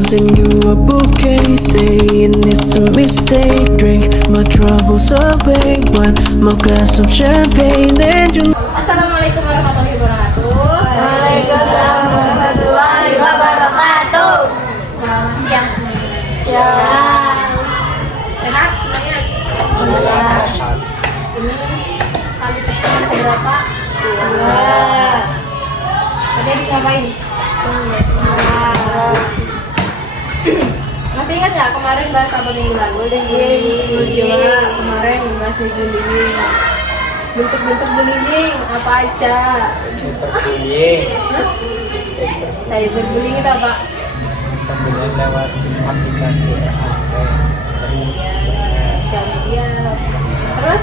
send you a bouquet, saying it's a mistake. Drink my troubles away, one more glass of champagne and you. Assalamualaikum warahmatullahi wabarakatuh. Waalaikumsalam warahmatullahi wabarakatuh. Selamat siang semuanya. Siang. Sehat semuanya? Alhamdulillah. Ini kali pertemuan keberapa? Dua. Tadi habis ngapain? Masih ingat nggak kemarin bahas apa minggu lalu? Coba kemarin bahas bullying. Bentuk-bentuk bullying apa aja? Cyberbullying. Cyberbullying itu apa? Pembelian lewat aplikasi Sosial media. Terus?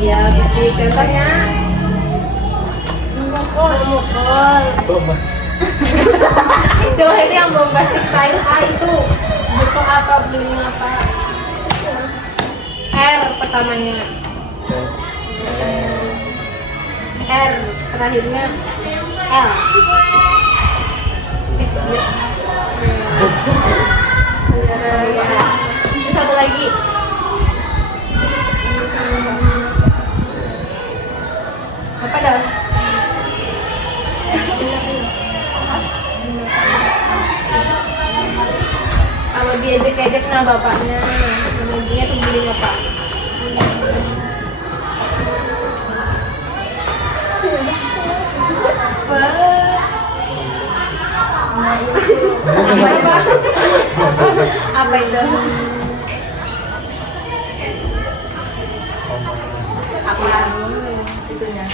Ya, bisa contohnya. Bombas. Coba itu yang bombastic style itu bentuk apa, bullying apa? R pertamanya. R terakhirnya L. Terus satu lagi. Apa dong? Kalau diejek-ejek sama bapaknya, kemudian tuh bullying apa? Apa itu? Apa? Itunya.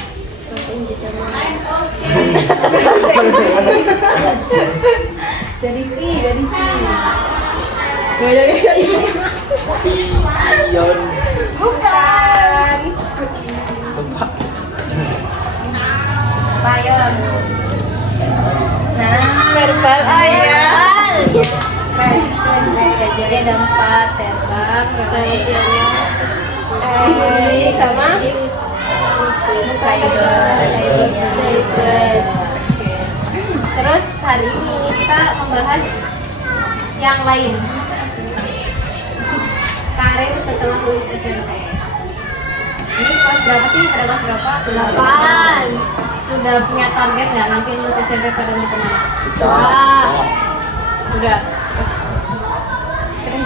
Dari Pi. Pion. Bukan. Tempat. Payon. Nah, verbal ayat. Jadi ada 4, terbang, fisik, sama cyber. Terus hari ini kita membahas yang lain. Karir setelah lulus SMP. Ini kelas berapa sih? Pada kelas berapa? 8. Sudah punya target nggak nanti lulus SMP pada mau kemana? Sudah. Keren.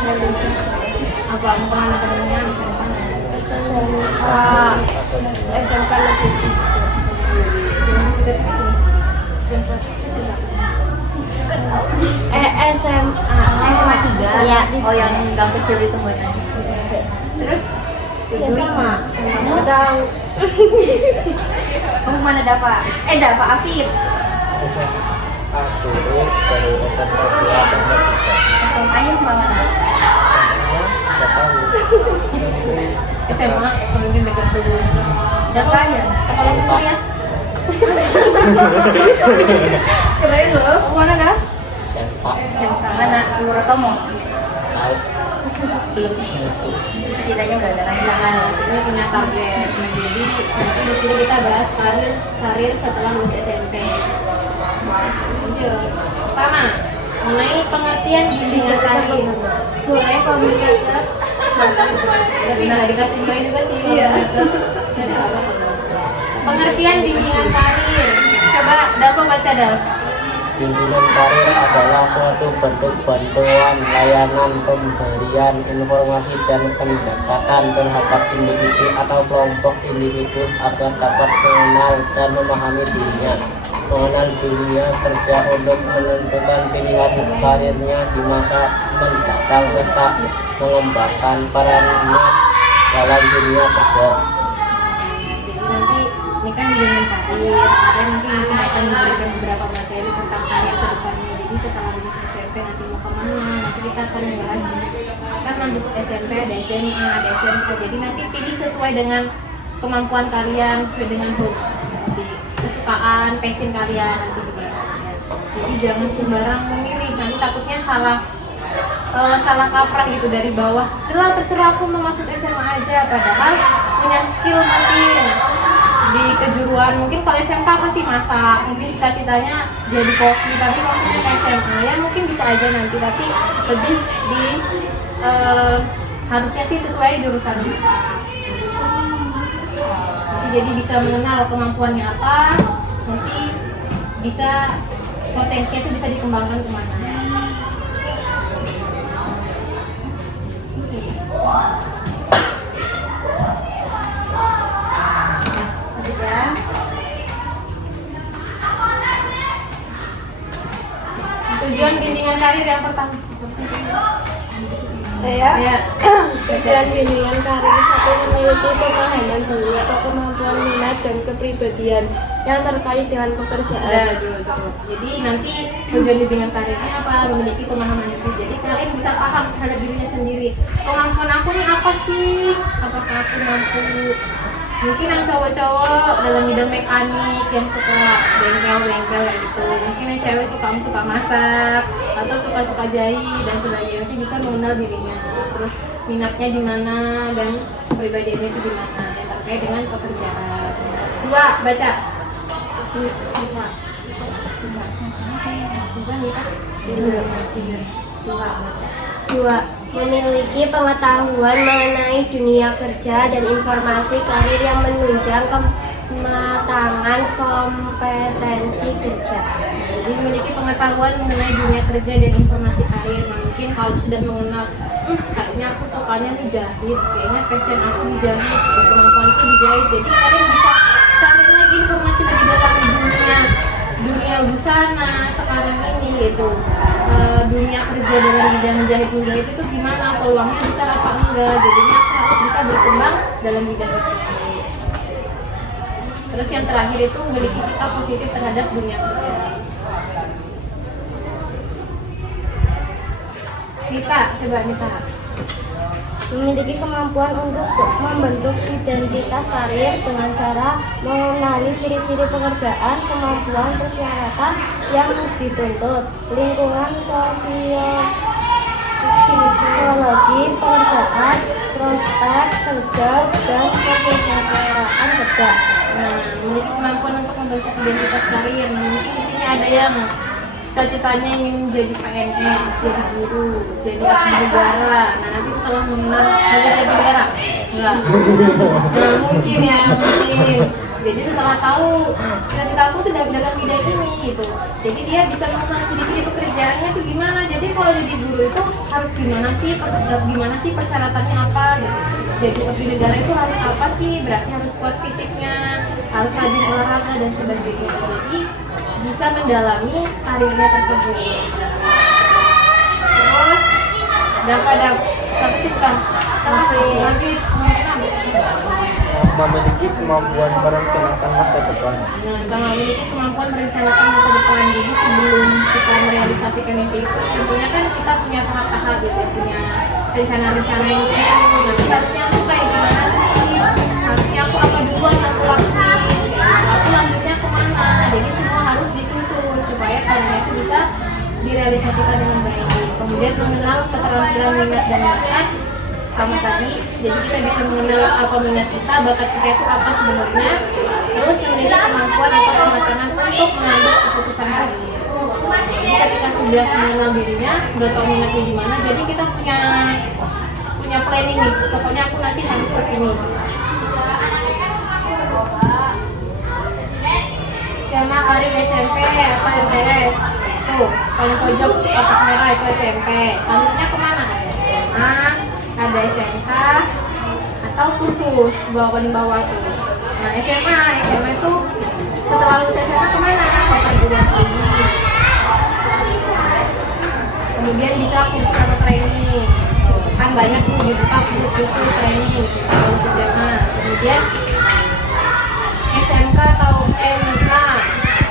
Apa mau kemana kedepannya? Masa depannya? SMK lagi. SMA 3. Iya. Oh, yang gang kecil itu buat nanti. Terus? Ya sama. Kamu tahu. Kamu mana Dapa? Dapa Afif. Aku dari SMK 2 dan 3. SMA-nya sama mana? Nggak tahu. SMA, kalau ini dekat dulu. Dapa ya? Kepala semua ya? Keren loh. Mana dah? SMK. SMK. Mana? Purwotomo. Tahu. Belum. Setidaknya udah ada rancangan. Ini punya target. Nah, jadi nanti di sini kita bahas karir setelah lulus SMP. Lanjut. Pertama, mengenai pengertian bimbingan karir. Boleh komunikator. Tapi nggak dikasih main juga sih. Iya. Dari awal. Pengertian bimbingan karir. Coba Dava baca Dav. Bimbingan karir adalah suatu bentuk bantuan, layanan, pemberian informasi dan pendekatan terhadap individu atau kelompok individu agar dapat mengenal dan memahami dirinya, mengenal dunia kerja untuk menentukan pilihan karirnya di masa mendatang serta mengembangkan perannya dalam dunia kerja. Nanti ini kan bimbingan karir, nanti mungkin akan memberikan beberapa materi tentang karir ke depannya. Jadi setelah lulus SMP nanti mau kemana, nanti kita akan membahas kan lulus SMP ada SMA, ada SMK. Jadi nanti pilih sesuai dengan kemampuan kalian, sesuai dengan hobi, kesukaan, passion kalian nanti dibahas. Jadi jangan sembarang memilih, nanti takutnya salah kaprah gitu dari bawah. Udah terserah aku mau masuk SMA aja, padahal punya skill mungkin di kejuruan kemampuan. Mungkin kalau SMK pasti masak, mungkin cita-citanya jadi koki, tapi maksudnya ke SMA ya mungkin bisa aja nanti, tapi lebih di harusnya sih sesuai jurusan kita. Nanti jadi bisa mengenal kemampuannya apa, nanti bisa potensinya itu bisa dikembangkan kemana. Tujuan bimbingan karir yang pertama. Ya. Tujuan bimbingan karir satu, memiliki pemahaman diri atau kemampuan minat dan kepribadian yang terkait dengan pekerjaan. Jadi nanti tujuan bimbingan karirnya apa? Memiliki pemahaman itu. Jadi kalian bisa paham terhadap dirinya sendiri. Kemampuan aku nih apa sih? Apakah aku mampu? Mungkin yang cowok-cowok dalam bidang mekanik yang suka bengkel gitu. Mungkin yang cewek suka masak atau suka jahit dan sebagainya. Nanti bisa mengenal dirinya. Terus minatnya di mana dan kepribadiannya itu di mana yang terkait dengan pekerjaan. 2, baca. Dua, memiliki pengetahuan mengenai dunia kerja dan informasi karir yang menunjang kematangan kompetensi kerja. Jadi memiliki pengetahuan mengenai dunia kerja dan informasi karir. Mungkin kalau sudah mengenal, kayaknya aku sukanya nih jahit, kayaknya passion aku di jahit, kemampuan aku di jahit. Jadi kalian bisa cari lagi informasi lebih dalam dunia busana sekarang ini gitu. Dunia kerja dalam bidang jahit itu gimana, peluangnya besar apa enggak. Jadinya aku harus bisa berkembang dalam bidang itu. Terus yang terakhir itu memiliki sikap positif terhadap dunia kerja. Nita, coba Nita. Memiliki kemampuan untuk membentuk identitas karir dengan cara mengenali ciri-ciri pekerjaan, kemampuan persyaratan yang dituntut, lingkungan sosiologis pekerjaan, prospek kerja, dan kesejahteraan kerja. Nah, memiliki kemampuan untuk membentuk identitas karir. Mungkin di sini ada yang cita-citanya ingin jadi PNS, jadi guru, jadi abdi negara. Nah, nanti setelah mengenal jadi abdi negara, enggak? Nah, mungkin ya, mungkin. Jadi setelah tahu cita-cita aku tuh dalam bidang ini gitu, jadi dia bisa mengenal sedikit pekerjaannya tuh gimana. Jadi kalau jadi guru itu harus gimana sih persyaratannya apa gitu. Jadi abdi negara itu harus apa sih? Berarti harus kuat fisiknya, harus rajin olahraga dan sebagainya. Jadi bisa mendalami karirnya tersebut. Terus pada sampai sih kan lagi memiliki kemampuan merencanakan masa depan. Sama memiliki kemampuan merencanakan masa depan. Jadi sebelum kita merealisasikan mimpi itu, tentunya kan kita punya tahap-tahap gitu ya, punya rencana-rencana yang susun. Nanti harusnya aku kayak gimana sih? Harusnya aku apa duluan aku lakuin? Aku lanjutnya kemana? Jadi semua harus disusun supaya karirnya itu bisa direalisasikan dengan baik. Kemudian mengenal keterampilan minat dan bakat sama tadi, jadi kita bisa mengenal apa minat kita, bakat kita itu apa sebenarnya. Terus memiliki kemampuan atau kematangan untuk mengambil keputusan karir. Jadi ketika sudah mengenal dirinya, sudah tahu minatnya di mana, jadi kita punya planning nih. Pokoknya aku nanti harus ke sini. Skema karir SMP apa MTS? Tuh, paling pojok kotak merah itu SMP. Karirnya kemana? SMA, ada SMK atau khusus paling bawah tuh. Nah SMA itu setelah lulus SMA kemana? Ke perguruan tinggi. Kemudian bisa kursus atau training. Kan banyak tuh dibuka kursus training lulus SMA. Kemudian SMK atau MK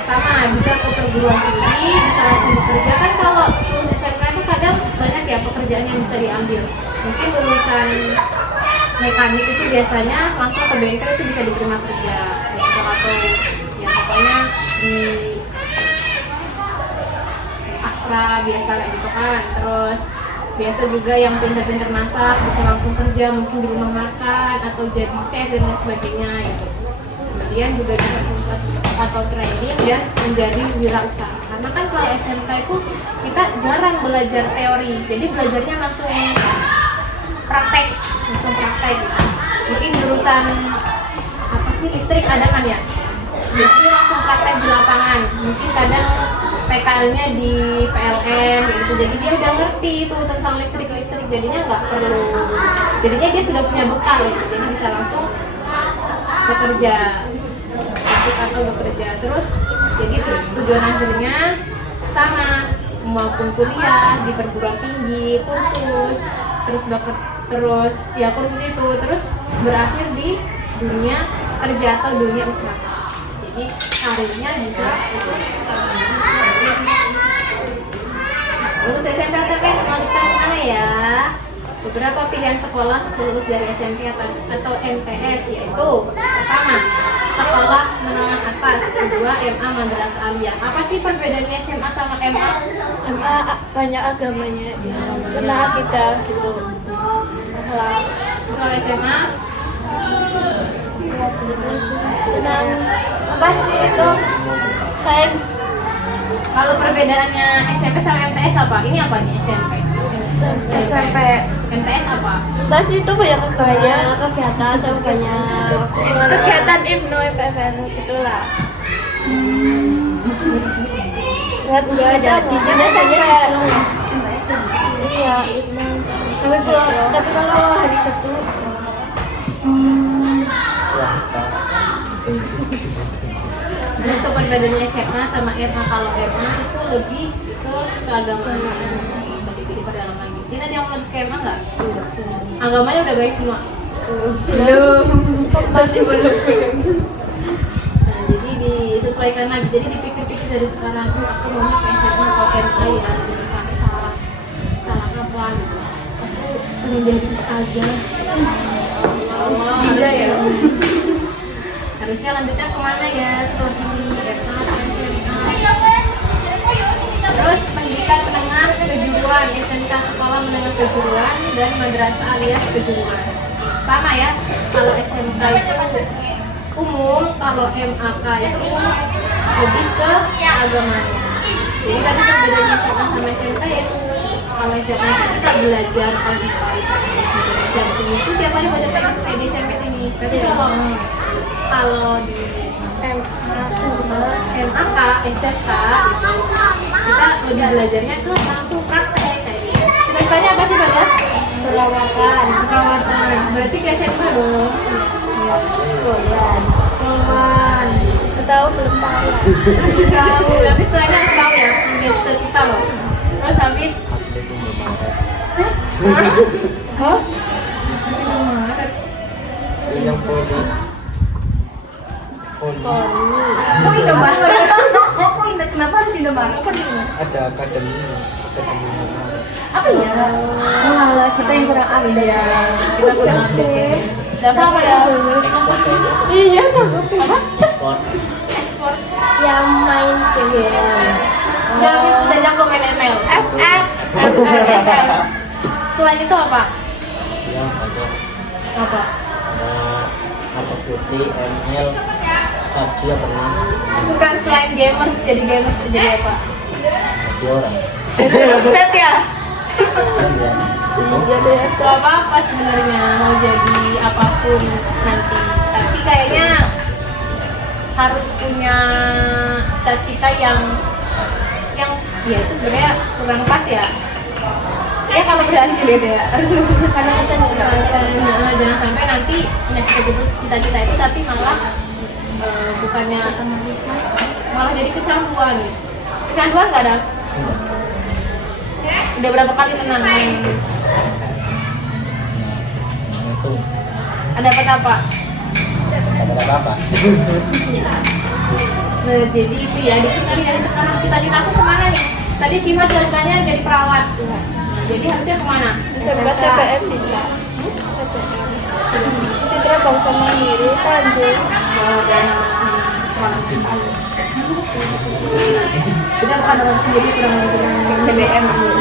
sama bisa ke perguruan tinggi, bisa langsung bekerja. Kan kalau lulus SMK itu kadang banyak ya pekerjaan yang bisa diambil. Mungkin lulusan mekanik itu biasanya langsung ke bengkel itu bisa diterima kerja atau ya pokoknya di Astra biasa kayak gitu kan. Terus biasa juga yang pintar-pintar masak bisa langsung kerja mungkin di rumah makan atau jadi chef dan lain sebagainya gitu. Kemudian juga bisa tempat atau training dan menjadi wirausaha. Karena kan kalau SMK itu kita jarang belajar teori, jadi belajarnya langsung praktek gitu. Mungkin jurusan apa sih listrik ada kan ya, jadi langsung praktek di lapangan. Mungkin kadang PKL-nya di PLN gitu, jadi dia udah ngerti itu tentang listrik, jadinya nggak perlu, jadinya dia sudah punya bekal gitu, jadi bisa langsung bekerja atau bekerja terus. Jadi tujuan akhirnya sama, maupun kuliah di perguruan tinggi, kursus, terus ya kursus itu terus berakhir di dunia kerja atau dunia usaha. Jadi karirnya bisa lulus SMP atau TPS selanjutnya kemana ya? Beberapa pilihan sekolah setelah lulus dari SMP atau MTS, yaitu pertama, sekolah menengah atas, kedua MA Madrasah Aliyah. Apa sih perbedaannya SMA sama MA? MA banyak agamanya ya, tentang akidah gitu. Kalau SMA Tentang apa sih itu? Sains. kalau perbedaannya SMP sama MTS apa? Ini apa nih SMP? SMP MTS apa? Tas itu banyak kegiatan sama banyak kegiatan IPNU, FFN gitulah. Buat ada di sini saja iya IPNU. tapi kalau hari Sabtu Untuk perbedaannya SMA sama MA, kalau MA itu lebih ke keagamaan, lebih ke pedalaman. Jadi ada yang lebih ke MA nggak? Agamanya udah baik semua? Belum. Masih belum. Nah, jadi disesuaikan lagi. Jadi dipikir-pikir dari sekarang, aku mau ke SMA atau MA ya, jangan sampai salah apa gitu. Aku pengen jadi ustazah. Allah, ya. Harusnya lanjutnya kemana ya setelah ini, SMA atau SMA? Terus pendidikan menengah kejuruan, SMK sekolah menengah kejuruan dan madrasah alias kejuruan. Sama ya, kalau SMK itu umum, kalau MAK itu lebih ke keagamaan. Jadi tadi perbedaannya SMA sama SMK yaitu kalau SMA kita belajar pagi-pagi jam sini itu tiap hari belajar kayak di SMP sini. Tapi kalau di MAK, SMK itu kita lebih belajarnya tuh langsung praktek kayak gitu. Cita-citanya apa sih Pak? Perawatan. Berarti ke SMK dong. Poluan. Tahu belum tahu. Tahu, tapi setelahnya harus tahu ya, sambil cita-cita loh. Terus sambil Hah? Yang poli. kok Indomaret kok ingat kenapa harus Indomaret Ada akademi apa ya malah kita yang kurang ambil ya Kita kurang update. Dapat apa ya? ekspor kayaknya. Iya cakep. Apa? Ekspor. Ekspor. Yang main game. David udah jago main ML. FF. Selain itu apa? Ya, ada Apa? apa putih, ML, PUBG ya pernah. Bukan selain gamers jadi apa? Jadi orang. Ustaz ya. Iya. Gak apa-apa sebenarnya mau jadi apapun nanti. Tapi kayaknya harus punya cita-cita yang ya itu sebenarnya kurang pas ya. Ya kalau berhasil gitu ya. Karena jangan sampai nanti punya cita-cita itu tapi malah bukannya malah jadi kecanduan. Kecanduan nggak ada? Udah berapa kali menang? Itu Ada apa? ada apa? Nah, jadi itu ya, dikit lagi dari sekarang cita-cita aku kemana nih? Tadi Sima ceritanya jadi perawat. Nah, jadi harusnya kemana? SMK CPM bisa. Citra Bangsa Mandiri Tanjung. Dan kita bukan orang sendiri kurang CBM dulu.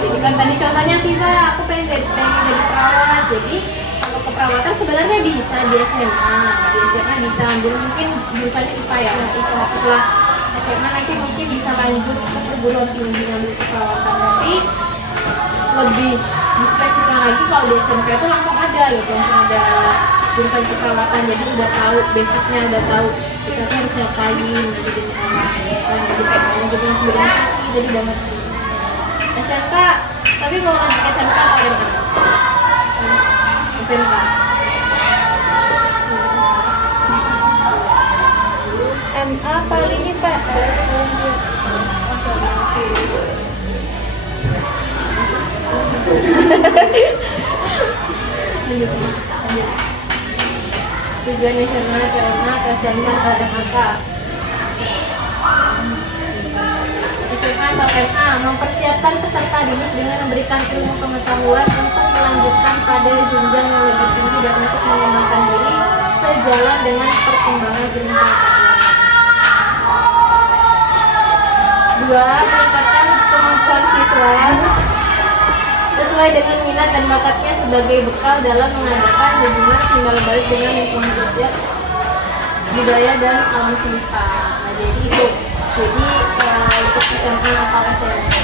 Jadi kan tadi contohnya sih Pak, aku pengen jadi perawat. Jadi kalau keperawatan sebenarnya bisa di SMA, bisa ambil mungkin jurusannya IPA ya. Setelah SMA nanti mungkin bisa lanjut ke perguruan tinggi ngambil keperawatan. Tapi lebih spesifik lagi kalau di SMK itu langsung ada gitu, langsung ada jurusan keperawatan. Jadi udah tahu basicnya, udah tahu kita tuh harus ngapain nanti di sekolah. Jadi kayak manajemen kemudian jadi udah ngerti. SMK, tapi mau lanjut SMK atau SMA? SMK. MA paling IPS Tujuan SMA ke MA ke SMK atau MAK? SMA atau MA mempersiapkan peserta didik dengan memberikan ilmu pengetahuan untuk melanjutkan pada jenjang yang lebih tinggi dan untuk mengembangkan diri sejalan dengan perkembangan ilmu pengetahuan. 2. Meningkatkan kemampuan siswa sesuai dengan minat dan bakatnya sebagai bekal dalam mengadakan hubungan timbal balik dengan lingkungan sosial, budaya dan alam semesta. Nah, jadi itu. Jadi untuk SMA atau SMK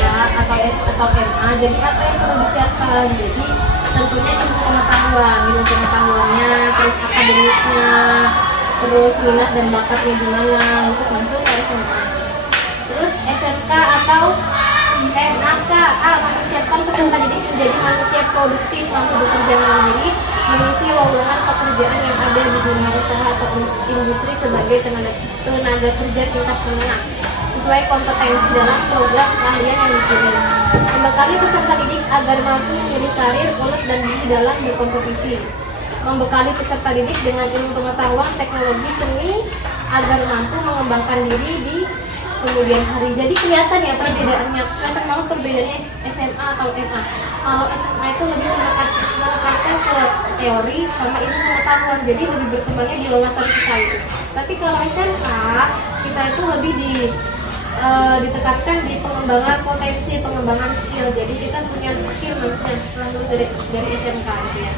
atau MA, jadi apa yang perlu disiapkan? Jadi tentunya ilmu pengetahuannya, terus akademiknya, terus minat dan bakatnya gimana untuk masuk ke SMA. Terus SMK atau MAK, mempersiapkan peserta didik menjadi manusia produktif, mampu bekerja mandiri, mengisi lowongan pekerjaan yang ada di dunia usaha atau industri sebagai tenaga kerja tingkat menengah sesuai kompetensi dalam program keahlian yang dipilih. Membekali peserta didik agar mampu memilih karir unik dan gigih dalam berkompetisi. Membekali peserta didik dengan ilmu pengetahuan teknologi seni agar mampu mengembangkan diri di kemudian hari. Jadi kelihatan ya perbedaannya, kelihatan banget perbedaannya SMA atau MA. Kalau SMA itu lebih menekankan ke teori sama ilmu pengetahuan, jadi lebih berkembangnya di wawasan kita itu. Tapi kalau SMK kita itu lebih ditekankan di pengembangan potensi, pengembangan skill. Jadi kita punya skill nantinya setelah lulus dari SMK gitu ya.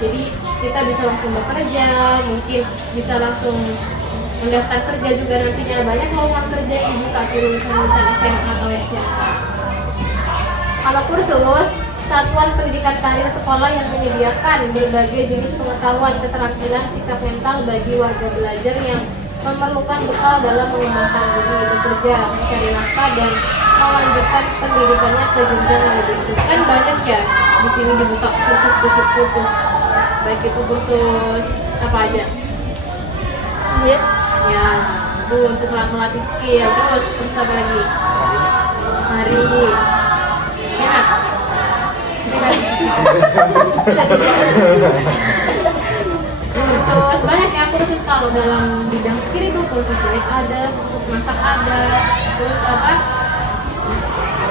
Jadi kita bisa langsung bekerja, mungkin bisa langsung mendaftar kerja juga nantinya, banyak lowongan kerja yang dibuka di lulusan SMA atau SMK. Kalau kursus, satuan pendidikan karir sekolah yang menyediakan berbagai jenis pengetahuan, keterampilan, sikap mental bagi warga belajar yang memerlukan bekal dalam mengembangkan diri, bekerja, mencari nafkah dan melanjutkan pendidikannya ke jenjang yang lebih tinggi. Kan banyak ya di sini dibuka kursus, baik itu kursus apa aja. Yes. Ya, itu untuk melatih skill. Terus apa lagi? Hari. Enak. Kursus banyak ya, kursus kalau dalam bidang skill itu kursus jahit ada, kursus masak ada, terus apa?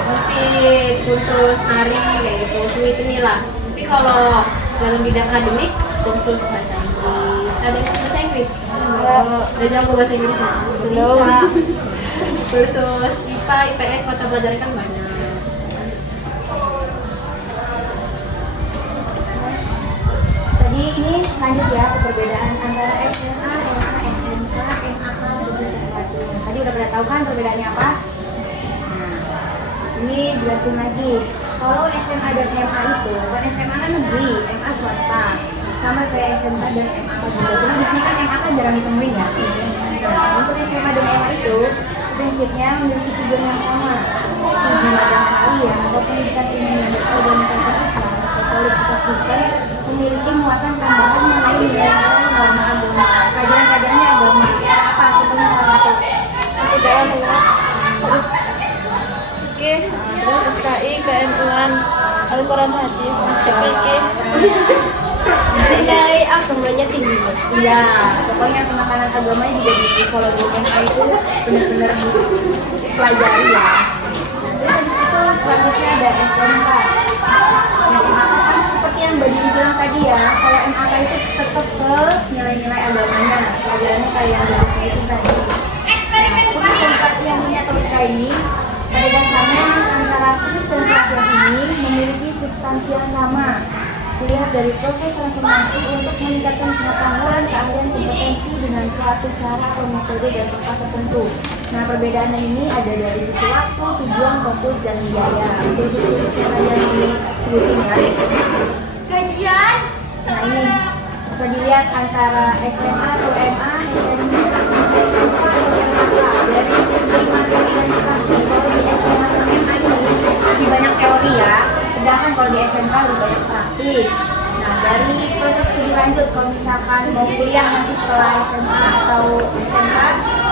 Musik, kursus nari kayak gitu, seni lah. Tapi kalau dalam bidang akademik, kursus bahasa Inggris. Ada yang bahasa Inggris? Udah jago bahasa Inggris ya? Belum. Kursus IPA, IPS, mata pelajaran kan banyak. Tadi ini lanjut ya ke perbedaan antara SMA, MA, SMK, MAK, dan SMK. Tadi udah pada tahu kan perbedaannya apa? Nah, ini jelasin lagi. Kalau SMA dan MA itu, kan SMA kan negeri, MA swasta. Sama kayak SMK dan MA juga. Cuma di sini kan MA kan jarang ditemuin ya. Nah, untuk SMA dan MA itu prinsipnya memiliki tujuan yang sama. Tujuan magang kalian atau pendidikan ilmiah dan organisasi Islam Katolik atau Kristen memiliki muatan tambahan mengenai nilai-nilai norma agama, kajian-kajiannya agama. Apa? Contohnya salah satu. Tidak mengenal. Terus oke, terus SKI, KNU-an, Al-Quran Hadis, PPK. Nilai agamanya tinggi. Iya, pokoknya penekanan agamanya juga tinggi. Kalau di MA itu benar-benar dipelajari ya. Nah, terus habis itu selanjutnya ada SMK. Nah, MAK sama seperti yang Mbak Dini bilang tadi ya. Kalau MAK itu tetap ke nilai-nilai agamanya. Pelajarannya kayak yang dari saya itu tadi. Nah, kursus yang dinyatakan ini pada dasarnya antara kursus dan pelatihan ini memiliki substansi yang sama. Dilihat dari proses transformasi untuk meningkatkan pengetahuan, keahlian, kompetensi dengan suatu cara atau metode dan tempat tertentu. Nah, perbedaan ini ada dari sisi waktu, tujuan, fokus, dan biaya. Itu yang kalian disebutin ya. Nah, ini bisa dilihat antara SMA atau MA, SMK, dari segi materi dan praktik. Kalau di SMA atau MA ini lebih banyak teori ya, sedangkan kalau di SMK lebih banyak praktik. Nah, dari proses studi lanjut, kalau misalkan mau kuliah nanti setelah SMA atau SMK,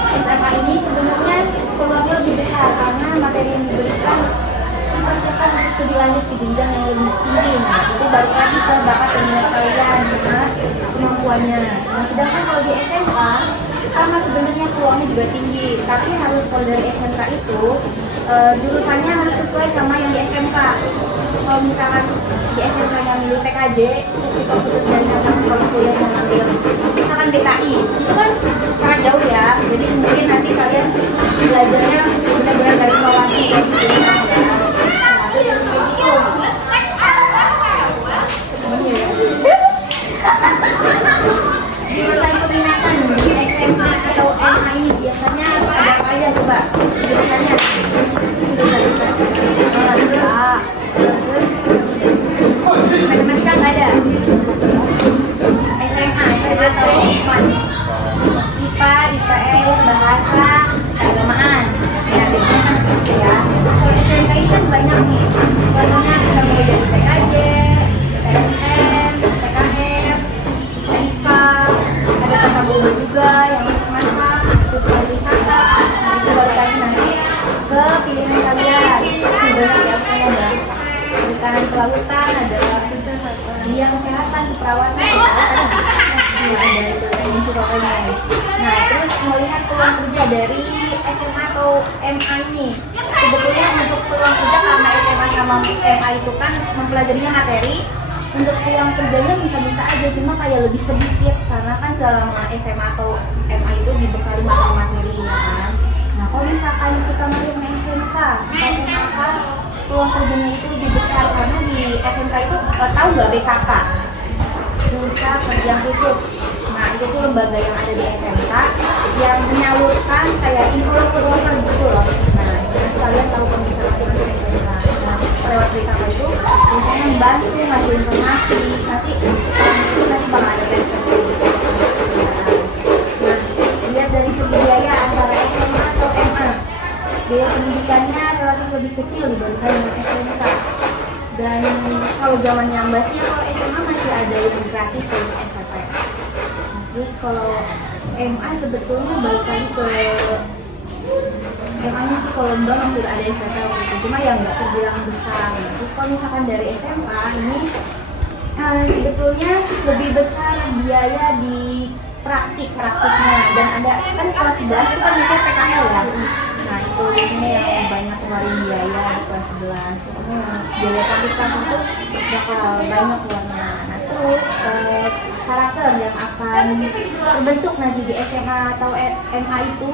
SMA ini sebenarnya peluangnya lebih besar karena materi yang diberikan mempersiapkan untuk studi lanjut ke jenjang yang lebih tinggi. Nah, itu balik lagi ke bakat dan minat kalian dengan kemampuannya. Nah, sedangkan kalau di SMK sama sebenarnya peluangnya juga tinggi, tapi harus kalau dari SMK itu jurusannya harus sesuai sama yang di SMK. Kalau misalkan di SMK yang milih PKJ, kita putus dari kalangan kalau kuliah yang ambil misalkan BKI, itu kan sangat jauh ya. Jadi mungkin nanti kalian belajarnya benar-benar dari nol lagi ya, gitu ya. Nah, terus yang kayak gitu. Jurusan peminatan di SMA atau MA ini biasanya ada apa aja coba jurusannya? Matematika nggak ada. SMA atau IPA, IPS, bahasa, keagamaan. Ya biasanya kan gitu ya. Kalau SMK ini kan banyak nih. Contohnya kita mulai dari PKJ, PTSM, PKM, IPA, ada tata boga juga yang untuk masak, terus pariwisata. Itu balik lagi nanti ke pilihan kalian. Banyak ya pokoknya ada perikanan kelautan, ada bidang kesehatan, keperawatan, ada itu teknisi pokoknya. Nah, terus melihat peluang kerja dari SMA atau MA ini, sebetulnya untuk peluang kerja karena SMA sama MA itu kan mempelajarinya materi, untuk peluang kerjanya bisa-bisa aja, cuma kayak lebih sedikit karena kan selama SMA atau MA itu dibekali materi ya kan. Nah, kalau misalkan kita masuk ke SMK atau MA, peluang kerjanya itu lebih besar karena di SMK itu tahu nggak BKK, Bursa Kerja Khusus. Nah, itu tuh lembaga yang ada di SMK yang menyalurkan kayak info-info gitu loh. Nah, nanti kalian tahu kalau misalkan masuk SMK. Nah, lewat BKK itu biasanya membantu ngasih informasi. Nanti bakal ada tes. Nah, lihat dari segi biaya antara SMA atau MA. Biaya pendidikannya relatif lebih kecil dibandingkan dengan SMK. Dan kalau zamannya Mbaknya, kalau SMA masih ada yang gratis dari SPP. Terus kalau MA sebetulnya balik lagi ke MA-nya sih kalau Mbak masih ada SPP waktu itu, cuma ya nggak terbilang besar. Terus kalau misalkan dari SMA ini sebetulnya lebih besar biaya di praktiknya, dan ada kan kelas 11 itu kan biasanya PKL ya. Nah, itu biasanya yang banyak ngeluarin biaya di kelas 11. Biaya praktik itu bakal banyak keluarnya. Nah, terus karakter yang akan terbentuk nanti di SMA atau MA itu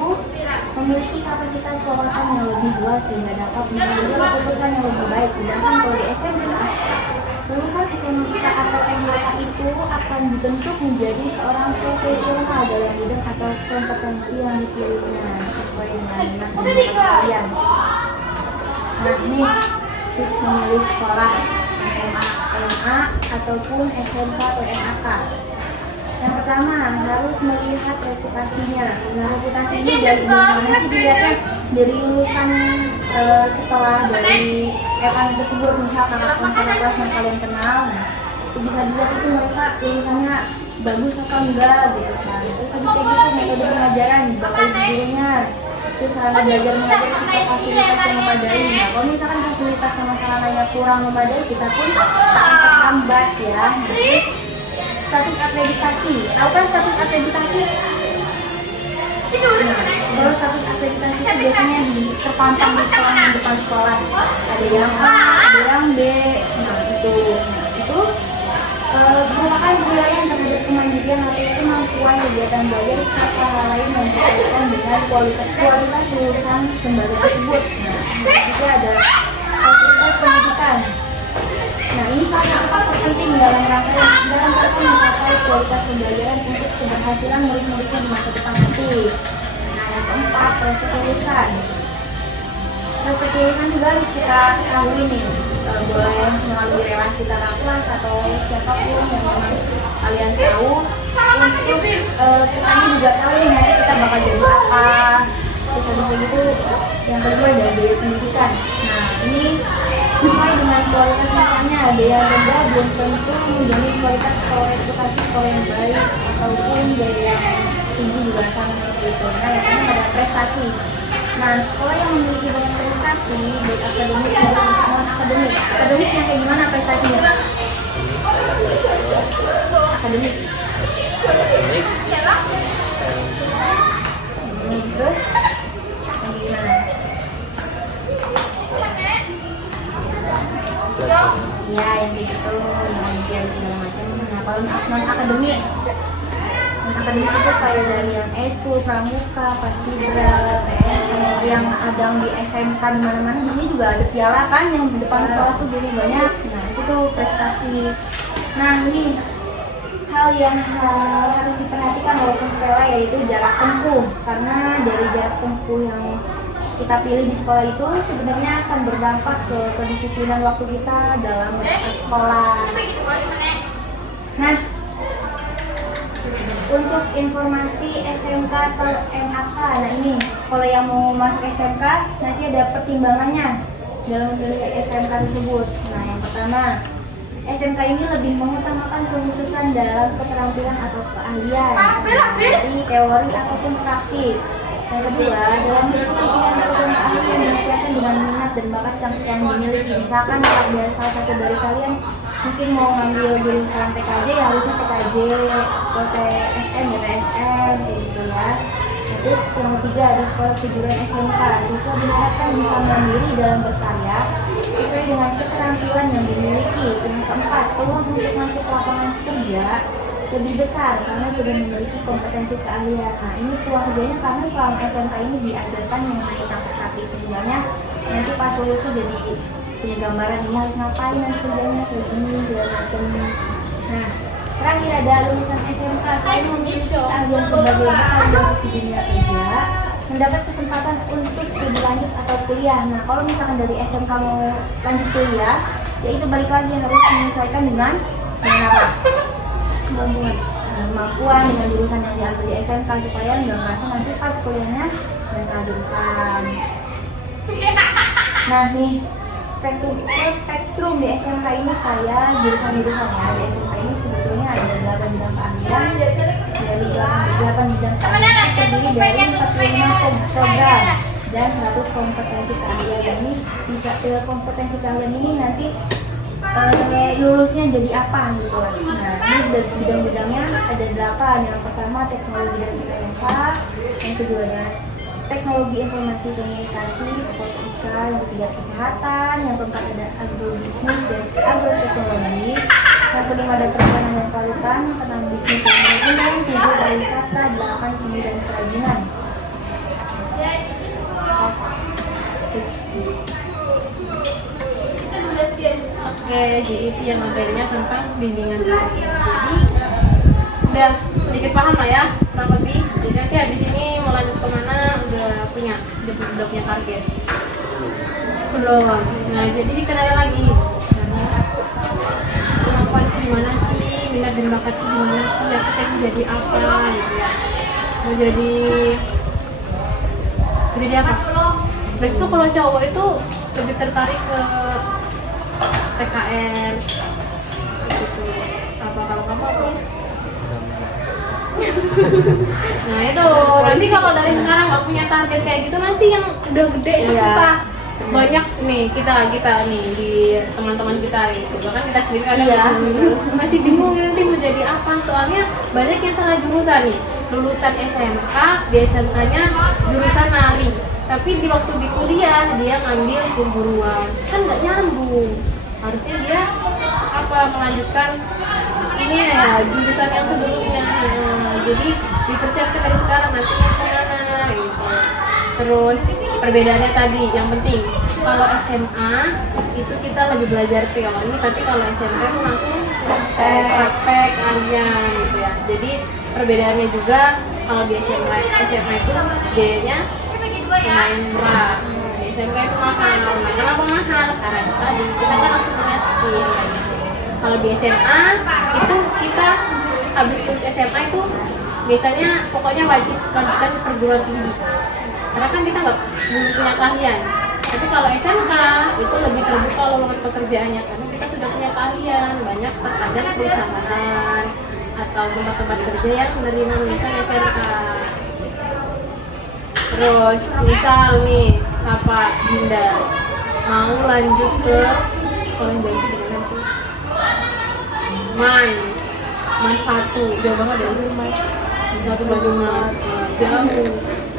memiliki kapasitas wawasan yang lebih luas sehingga dapat mengambil keputusan yang lebih baik. Sedangkan kalau di SMA, lulusan SMK atau MA itu akan dibentuk menjadi seorang profesional dalam bidang atau kompetensi yang dipilihnya sesuai dengan minat dan bakat kalian. Nah, ini tips memilih sekolah SMA, MA ataupun SMK atau MAK. Yang pertama, harus melihat reputasinya. Nah, reputasi ini dari mana sih dilihatnya? Dari lulusan setelah dari MA tersebut, misalkan kakak kelas yang kalian kenal, itu bisa dilihat itu mereka lulusannya bagus atau enggak gitu kan. Terus habis kayak gitu metode pengajaran, bapak gurunya, terus sarana belajar mengajar serta fasilitas yang memadai. Nah, kalau misalkan fasilitas sama sarananya kurang memadai, kita pun akan terhambat ya. Terus status akreditasi, tahu kan status akreditasi? Nah, kalau status akreditasi itu biasanya terpampang di sekolah yang depan sekolah. Ada yang A, ada yang B. Nah, itu merupakan penilaian terhadap kemandirian atau kemampuan kegiatan belajar serta hal lain yang berkaitan dengan kualitas lulusan lembaga tersebut. Nah, juga ada fasilitas kualitas pendidikan. Nah, ini salah satu faktor penting dalam rangka mencapai kualitas pembelajaran untuk keberhasilan murid-muridnya di masa depan nanti. Nah, yang keempat, proses kelulusan. Proses kelulusan juga harus kita ketahui nih, boleh melalui relasi kakak kelas atau siapapun yang memang kalian tahu. Untuk kitanya juga tahu nih nanti kita bakal jadi apa. Terus habis itu yang kedua dari biaya pendidikan. Nah, ini sesuai dengan kualitas misalnya biaya rendah belum tentu menjamin kualitas atau reputasi sekolah yang baik ataupun biaya yang tinggi juga sama seperti itu. Nah, yang kedua ada prestasi. Nah, sekolah yang memiliki banyak prestasi baik akademik maupun non akademik. Akademik yang kayak gimana prestasinya? Akademik. Terus yang gimana? Ya, yang gitu, yang ujian segala macam. Nah, kalau non akademik itu kayak dari yang eskul, pramuka, paskibra, yang ada di SMK di mana-mana. Di sini juga ada piala kan yang di depan sekolah tuh jadi banyak. Nah, itu tuh prestasi. Nah, ini hal yang harus diperhatikan walaupun sepele yaitu jarak tempuh, karena dari jarak tempuh yang kita pilih di sekolah itu sebenarnya akan berdampak ke kedisiplinan waktu kita dalam sekolah. Nah, untuk informasi SMK atau MAK, nah ini kalau yang mau masuk SMK nanti ada pertimbangannya dalam memilih SMK tersebut. Nah, yang pertama, SMK ini lebih mengutamakan kekhususan dalam keterampilan atau keahlian, dari teori ataupun praktik. Yang kedua, dalam keterampilan ataupun keahlian disesuaikan dengan minat dan bakat yang dimiliki. Misalkan kalau salah satu dari kalian mungkin mau ngambil jurusan TKJ, ya harusnya TKJ, TSM, TSM, gitu ya. Terus yang ketiga ada sekolah kejuruan SMK. Siswa diharapkan bisa mandiri dalam berkarya sesuai dengan keterampilan yang dimiliki. Yang keempat, peluang untuk masuk lapangan kerja lebih besar karena sudah memiliki kompetensi keahlian. Nah, ini peluang kerjanya karena selama SMK ini diajarkan yang praktik sebenarnya nanti pas lulus tuh jadi punya gambaran ini harus ngapain nanti kerjanya kayak gini segala macam. Nah, terakhir ada lulusan SMK selain memiliki keahlian sebagai bekal masuk di dunia kerja, mendapat kesempatan untuk studi lanjut atau kuliah. Nah, kalau misalkan dari SMK mau lanjut kuliah, ya itu balik lagi harus menyesuaikan dengan apa? Kemampuan dengan jurusan yang diambil di SMK supaya nggak merasa nanti pas kuliahnya nggak salah jurusan. Nah, nih spektrum di SMK ini kayak jurusan-jurusannya. Di SMK ini sebetulnya ada 8 bidang keahlian, dari 8 bidang keahlian terdiri dari 45 program dan 100 kompetensi keahlian. Ini bisa kompetensi keahlian ini nanti lulusnya jadi apa gitu. Nah, ini bidang-bidangnya ada 8. Yang pertama teknologi dan informasi, yang kedua ada teknologi informasi komunikasi, informatika, yang ketiga kesehatan, yang keempat ada agrobisnis dan agroteknologi, yang kelima ada perikanan dan kelautan, yang keenam bisnis dan manajemen, 7 pariwisata, 8 seni dan kerajinan. Oke, jadi itu yang materinya tentang bimbingan karir. Jadi udah sedikit paham lah ya, kurang lebih. Jadi nanti habis ini mau lanjut kemana udah punya target. Belum. Nah, jadi dikenal lagi. Kemampuan itu gimana sih, minat dan bakat itu gimana sih, ya kita mau jadi apa gitu ya. Mau jadi apa? Terus tuh kalau cowok itu lebih tertarik ke PKN gitu. Apa kalau kamu apa? Nah itu nanti kalau dari sekarang nggak punya target kayak gitu, nanti yang udah gede itu susah. Banyak nih kita nih di teman-teman kita gitu, bahkan kita sendiri kadang masih bingung nanti mau jadi apa, soalnya banyak yang salah jurusan nih. Lulusan SMK, di SMK-nya jurusan nari, tapi di waktu di kuliah dia ngambil keguruan, kan nggak nyambung. Harusnya dia melanjutkan ini ya jurusan yang sebelumnya. Jadi dipersiapkan dari sekarang nantinya kemana gitu. Terus perbedaannya tadi yang penting, kalau SMA itu kita lagi belajar teori, tapi kalau SMK itu langsung praktek kalian gitu ya. Jadi perbedaannya juga kalau di SMA itu biayanya lumayan murah, di SMK itu mahal. Nah, kenapa mahal? Karena tadi kita kan langsung punya skill. Kalau di SMA itu kita habis lulus SMA itu biasanya pokoknya wajib lanjutkan ke perguruan tinggi. Karena kan kita belum punya keahlian. Tapi kalau SMK itu lebih terbuka lowongan pekerjaannya karena kita sudah punya keahlian. Banyak terkadang perusahaan atau tempat-tempat kerja yang menerima lulusan SMK. Terus misal nih Sapa Dinda mau lanjut ke sekolah jauh sebenarnya tuh Man 1 jauh banget dari rumah. Satu Banyumas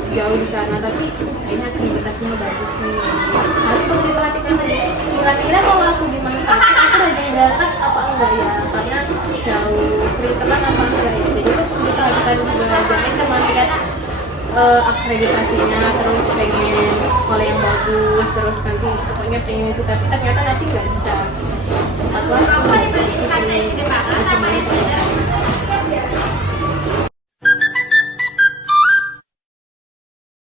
jauh di sana, tapi kayaknya aktivitasnya bagus nih. Harus perlu diperhatikan lagi. Kira-kira kalau aku di Man 1 aku rajin berangkat apa enggak ya? Karena jauh perhitungan apa enggak ya? Jadi itu perlu diperhatikan juga. Jangan cuma lihat akreditasinya, terus pengen sekolah yang bagus, terus nanti pokoknya pengen itu, tapi ternyata nanti nggak bisa tepat waktu